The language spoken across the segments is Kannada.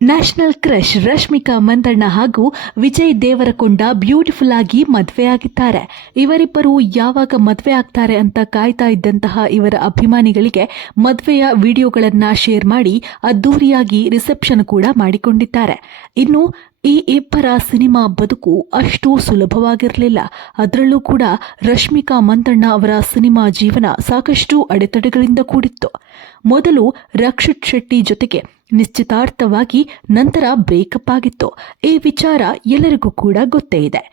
ನ್ಯಾಷನಲ್ ಕ್ರಶ್ ರಶ್ಮಿಕಾ ಮಂದಣ್ಣ ಹಾಗೂ ವಿಜಯ್ ದೇವರಕೊಂಡ ಬ್ಯೂಟಿಫುಲ್ ಆಗಿ ಮದುವೆಯಾಗಿದ್ದಾರೆ. ಇವರಿಬ್ಬರು ಯಾವಾಗ ಮದುವೆ ಆಗ್ತಾರೆ ಅಂತ ಕಾಯ್ತಾ ಇದ್ದಂತಹ ಇವರ ಅಭಿಮಾನಿಗಳಿಗೆ ಮದುವೆಯ ವಿಡಿಯೋಗಳನ್ನ ಶೇರ್ ಮಾಡಿ ಅದ್ದೂರಿಯಾಗಿ ರಿಸೆಪ್ಷನ್ ಕೂಡ ಮಾಡಿಕೊಂಡಿದ್ದಾರೆ. ಇನ್ನು ಈ ಇಬ್ಬರ ಸಿನಿಮಾ ಬದುಕು ಅಷ್ಟು ಸುಲಭವಾಗಿರಲಿಲ್ಲ. ಅದರಲ್ಲೂ ಕೂಡ ರಶ್ಮಿಕಾ ಮಂದಣ್ಣ ಅವರ ಸಿನಿಮಾ ಜೀವನ ಸಾಕಷ್ಟು ಅಡೆತಡೆಗಳಿಂದ ಕೂಡಿತ್ತು. ಮೊದಲು ರಕ್ಷಿತ್ ಶೆಟ್ಟಿ ಜೊತೆಗೆ ನಿಶ್ಚಿತಾರ್ಥವಾಗಿ ನಂತರ ಬ್ರೇಕಪ್ ಆಗಿತ್ತು. ಈ ವಿಚಾರ ಎಲ್ಲರಿಗೂ ಕೂಡ ಗೊತ್ತೇ ಇದೆ.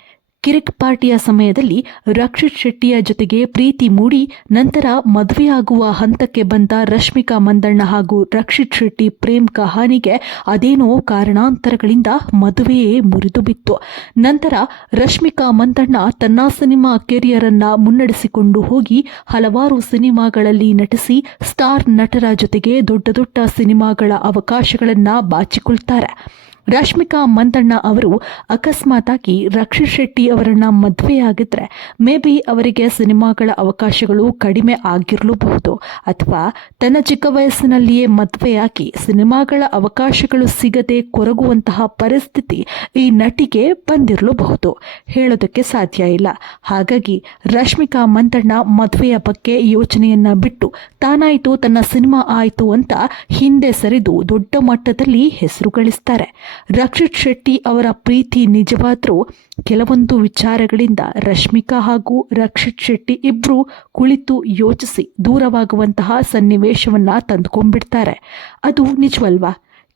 ಕಿರಿಕ್ ಪಾರ್ಟಿಯ ಸಮಯದಲ್ಲಿ ರಕ್ಷಿತ್ ಶೆಟ್ಟಿಯ ಜೊತೆಗೆ ಪ್ರೀತಿ ಮೂಡಿ ನಂತರ ಮದುವೆಯಾಗುವ ಹಂತಕ್ಕೆ ಬಂದ ರಶ್ಮಿಕಾ ಮಂದಣ್ಣ ಹಾಗೂ ರಕ್ಷಿತ್ ಶೆಟ್ಟಿ ಪ್ರೇಮ್ ಕಹಾನಿಗೆ ಅದೇನೋ ಕಾರಣಾಂತರಗಳಿಂದ ಮದುವೆಯೇ ಮುರಿದು ಬಿತ್ತು. ನಂತರ ರಶ್ಮಿಕಾ ಮಂದಣ್ಣ ತನ್ನ ಸಿನಿಮಾ ಕೆರಿಯರ್ ಅನ್ನ ಮುನ್ನಡೆಸಿಕೊಂಡು ಹೋಗಿ ಹಲವಾರು ಸಿನಿಮಾಗಳಲ್ಲಿ ನಟಿಸಿ ಸ್ಟಾರ್ ನಟರ ಜೊತೆಗೆ ದೊಡ್ಡ ದೊಡ್ಡ ಸಿನಿಮಾಗಳ ಅವಕಾಶಗಳನ್ನ ಬಾಚಿಕೊಳ್ತಾರೆ. ರಶ್ಮಿಕಾ ಮಂದಣ್ಣ ಅವರು ಅಕಸ್ಮಾತಾಗಿ ರಕ್ಷಿತ್ ಶೆಟ್ಟಿ ಅವರನ್ನ ಮದುವೆಯಾಗಿದ್ರೆ ಮೇ ಬಿ ಅವರಿಗೆ ಸಿನಿಮಾಗಳ ಅವಕಾಶಗಳು ಕಡಿಮೆ ಆಗಿರಲೂಬಹುದು, ಅಥವಾ ತನ್ನ ಚಿಕ್ಕ ವಯಸ್ಸಿನಲ್ಲಿಯೇ ಮದುವೆಯಾಗಿ ಸಿನಿಮಾಗಳ ಅವಕಾಶಗಳು ಸಿಗದೆ ಕೊರಗುವಂತಹ ಪರಿಸ್ಥಿತಿ ಈ ನಟಿಗೆ ಬಂದಿರಲೂಬಹುದು. ಹೇಳೋದಕ್ಕೆ ಸಾಧ್ಯ ಇಲ್ಲ. ಹಾಗಾಗಿ ರಶ್ಮಿಕಾ ಮಂದಣ್ಣ ಮದುವೆಯ ಬಗ್ಗೆ ಯೋಚನೆಯನ್ನ ಬಿಟ್ಟು ತಾನಾಯಿತು ತನ್ನ ಸಿನಿಮಾ ಆಯಿತು ಅಂತ ಹಿಂದೆ ಸರಿದು ದೊಡ್ಡ ಮಟ್ಟದಲ್ಲಿ ಹೆಸರು ಗಳಿಸ್ತಾರೆ. ರಕ್ಷಿತ್ ಶೆಟ್ಟಿ ಅವರ ಪ್ರೀತಿ ನಿಜವಾದರೂ ಕೆಲವೊಂದು ವಿಚಾರಗಳಿಂದ ರಶ್ಮಿಕಾ ಹಾಗೂ ರಕ್ಷಿತ್ ಶೆಟ್ಟಿ ಇಬ್ಬರು ಕುಳಿತು ಯೋಚಿಸಿ ದೂರವಾಗುವಂತಹ ಸನ್ನಿವೇಶವನ್ನ ತಂದುಕೊಂಡ್ಬಿಡ್ತಾರೆ. ಅದು ನಿಜವಲ್ವಾ?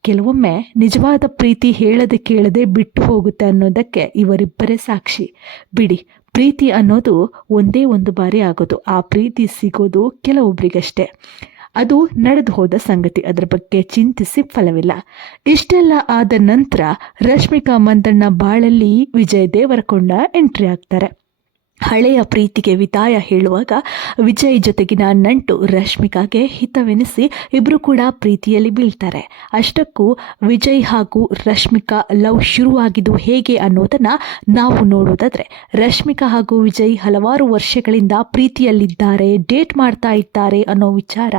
ಕೆಲವೊಮ್ಮೆ ನಿಜವಾದ ಪ್ರೀತಿ ಹೇಳದೆ ಕೇಳದೆ ಬಿಟ್ಟು ಹೋಗುತ್ತೆ ಅನ್ನೋದಕ್ಕೆ ಇವರಿಬ್ಬರೇ ಸಾಕ್ಷಿ. ಬಿಡಿ, ಪ್ರೀತಿ ಅನ್ನೋದು ಒಂದೇ ಒಂದು ಬಾರಿ ಆಗೋದು. ಆ ಪ್ರೀತಿ ಸಿಗೋದು ಕೆಲವೊಬ್ಬರಿಗಷ್ಟೇ. ಅದು ನಡೆದು ಹೋದ ಸಂಗತಿ. ಅದರ ಬಗ್ಗೆ ಚಿಂತಿಸಿ ಫಲವಿಲ್ಲ. ಇಷ್ಟೆಲ್ಲ ಆದ ನಂತರ ರಶ್ಮಿಕಾ ಮಂದಣ್ಣ ಬಾಳಲ್ಲಿ ವಿಜಯ್ ದೇವರಕೊಂಡ ಎಂಟ್ರಿ ಆಗ್ತಾರೆ. ಹಳೆಯ ಪ್ರೀತಿಗೆ ವಿದಾಯ ಹೇಳುವಾಗ ವಿಜಯ್ ಜೊತೆಗಿನ ನಂಟು ರಶ್ಮಿಕಾಗೆ ಹಿತವೆನಿಸಿ ಇಬ್ಬರು ಕೂಡ ಪ್ರೀತಿಯಲ್ಲಿ ಬೀಳ್ತಾರೆ. ಅಷ್ಟಕ್ಕೂ ವಿಜಯ್ ಹಾಗೂ ರಶ್ಮಿಕಾ ಲವ್ ಶುರುವಾಗಿದ್ದು ಹೇಗೆ ಅನ್ನೋದನ್ನ ನಾವು ನೋಡೋದಾದ್ರೆ, ರಶ್ಮಿಕಾ ಹಾಗೂ ವಿಜಯ್ ಹಲವಾರು ವರ್ಷಗಳಿಂದ ಪ್ರೀತಿಯಲ್ಲಿದ್ದಾರೆ, ಡೇಟ್ ಮಾಡ್ತಾ ಇದ್ದಾರೆ ಅನ್ನೋ ವಿಚಾರ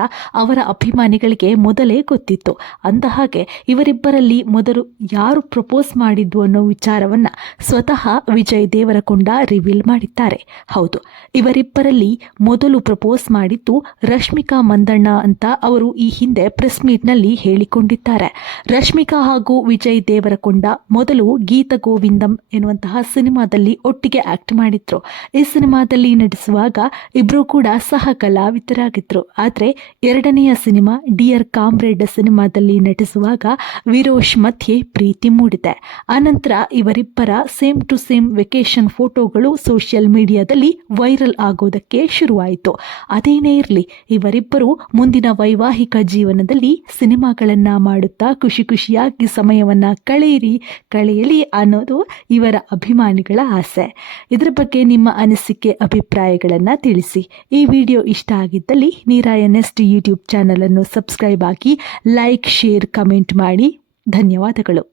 ಅವರ ಅಭಿಮಾನಿಗಳಿಗೆ ಮೊದಲೇ ಗೊತ್ತಿತ್ತು. ಅಂದಹಾಗೆ ಇವರಿಬ್ಬರಲ್ಲಿ ಮೊದಲು ಯಾರು ಪ್ರಪೋಸ್ ಮಾಡಿದ್ದು ಅನ್ನೋ ವಿಚಾರವನ್ನ ಸ್ವತಃ ವಿಜಯ್ ದೇವರಕೊಂಡ ರಿವೀಲ್ ಮಾಡಿದ್ದಾರೆ. ಹೌದು, ಇವರಿಬ್ಬರಲ್ಲಿ ಮೊದಲು ಪ್ರಪೋಸ್ ಮಾಡಿದ್ದು ರಶ್ಮಿಕಾ ಮಂದಣ್ಣ ಅಂತ ಅವರು ಈ ಹಿಂದೆ ಪ್ರೆಸ್ ಮೀಟ್ನಲ್ಲಿ ಹೇಳಿಕೊಂಡಿದ್ದಾರೆ. ರಶ್ಮಿಕಾ ಹಾಗೂ ವಿಜಯ್ ದೇವರಕೊಂಡ ಮೊದಲು ಗೀತ ಗೋವಿಂದಂ ಎನ್ನುವಂತಹ ಸಿನಿಮಾದಲ್ಲಿ ಒಟ್ಟಿಗೆ ಆಕ್ಟ್ ಮಾಡಿದ್ರು. ಈ ಸಿನಿಮಾದಲ್ಲಿ ನಟಿಸುವಾಗ ಇಬ್ರು ಕೂಡ ಸಹ ಕಲಾವಿದರಾಗಿದ್ರು. ಆದರೆ ಎರಡನೆಯ ಸಿನಿಮಾ ಡಿಯರ್ ಕಾಮ್ರೇಡ್ ಸಿನಿಮಾದಲ್ಲಿ ನಟಿಸುವಾಗ ವಿರೋಶ್ ಮಧ್ಯೆ ಪ್ರೀತಿ ಮೂಡಿದೆ. ಆನಂತರ ಇವರಿಬ್ಬರ ಸೇಮ್ ಟು ಸೇಮ್ ವೆಕೇಶನ್ ಫೋಟೋಗಳು ಸೋಷಿಯಲ್ ಮೀಡಿಯಾದಲ್ಲಿ ವೈರಲ್ ಆಗೋದಕ್ಕೆ ಶುರುವಾಯಿತು. ಅದೇನೇ ಇರಲಿ, ಇವರಿಬ್ಬರು ಮುಂದಿನ ವೈವಾಹಿಕ ಜೀವನದಲ್ಲಿ ಸಿನಿಮಾಗಳನ್ನ ಮಾಡುತ್ತಾ ಖುಷಿ ಖುಷಿಯಾಗಿ ಸಮಯವನ್ನ ಕಳೆಯಲಿ ಅನ್ನೋದು ಇವರ ಅಭಿಮಾನಿಗಳ ಆಸೆ. ಇದರ ಬಗ್ಗೆ ನಿಮ್ಮ ಅನಿಸಿಕೆ ಅಭಿಪ್ರಾಯಗಳನ್ನು ತಿಳಿಸಿ. ಈ ವಿಡಿಯೋ ಇಷ್ಟ ಆಗಿದ್ದಲ್ಲಿ ನೀರಾಯ ನೆಸ್ಟ್ ಯೂಟ್ಯೂಬ್ ಚಾನಲ್ ಅನ್ನು ಸಬ್ಸ್ಕ್ರೈಬ್ ಆಗಿ ಲೈಕ್, ಶೇರ್, ಕಮೆಂಟ್ ಮಾಡಿ. ಧನ್ಯವಾದಗಳು.